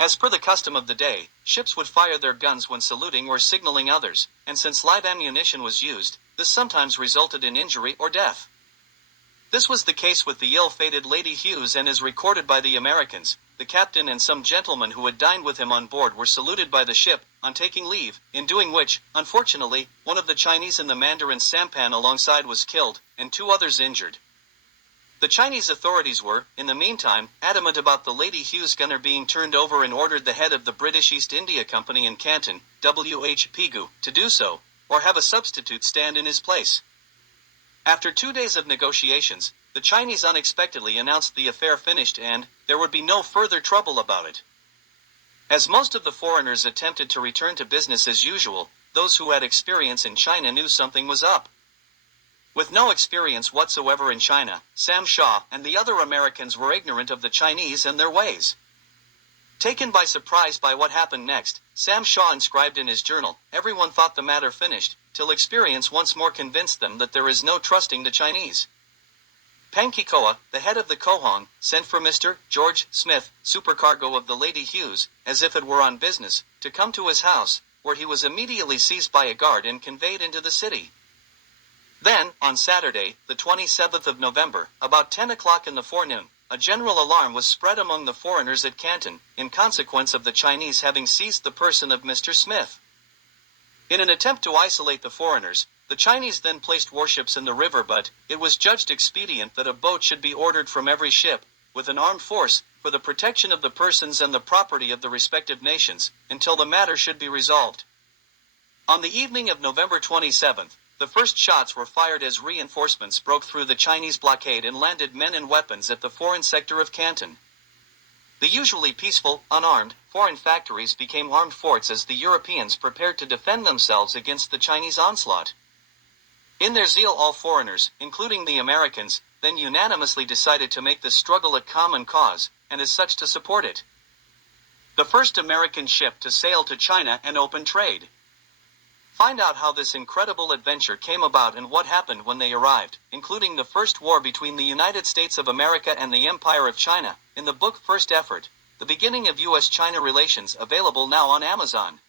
As per the custom of the day, ships would fire their guns when saluting or signaling others, and since live ammunition was used, this sometimes resulted in injury or death. This was the case with the ill-fated Lady Hughes and is recorded by the Americans. The captain and some gentlemen who had dined with him on board were saluted by the ship, on taking leave, in doing which, unfortunately, one of the Chinese in the Mandarin's sampan alongside was killed, and 2 others injured. The Chinese authorities were, in the meantime, adamant about the Lady Hughes gunner being turned over and ordered the head of the British East India Company in Canton, W.H. Pegu, to do so, or have a substitute stand in his place. After 2 days of negotiations, the Chinese unexpectedly announced the affair finished and there would be no further trouble about it. As most of the foreigners attempted to return to business as usual, those who had experience in China knew something was up. With no experience whatsoever in China, Sam Shaw and the other Americans were ignorant of the Chinese and their ways. Taken by surprise by what happened next, Sam Shaw inscribed in his journal, "Everyone thought the matter finished, till experience once more convinced them that there is no trusting the Chinese." Pang Kikoa, the head of the Kohong, sent for Mr. George Smith, supercargo of the Lady Hughes, as if it were on business, to come to his house, where he was immediately seized by a guard and conveyed into the city. Then, on Saturday, the 27th of November, about 10 o'clock in the forenoon, a general alarm was spread among the foreigners at Canton, in consequence of the Chinese having seized the person of Mr. Smith. In an attempt to isolate the foreigners, the Chinese then placed warships in the river, but it was judged expedient that a boat should be ordered from every ship, with an armed force, for the protection of the persons and the property of the respective nations, until the matter should be resolved. On the evening of November 27th, the first shots were fired as reinforcements broke through the Chinese blockade and landed men and weapons at the foreign sector of Canton. The usually peaceful, unarmed, foreign factories became armed forts as the Europeans prepared to defend themselves against the Chinese onslaught. In their zeal, all foreigners, including the Americans, then unanimously decided to make the struggle a common cause, and as such to support it. The first American ship to sail to China and open trade. Find out how this incredible adventure came about and what happened when they arrived, including the first war between the United States of America and the Empire of China, in the book First Effort, The Beginning of U.S.-China Relations, available now on Amazon.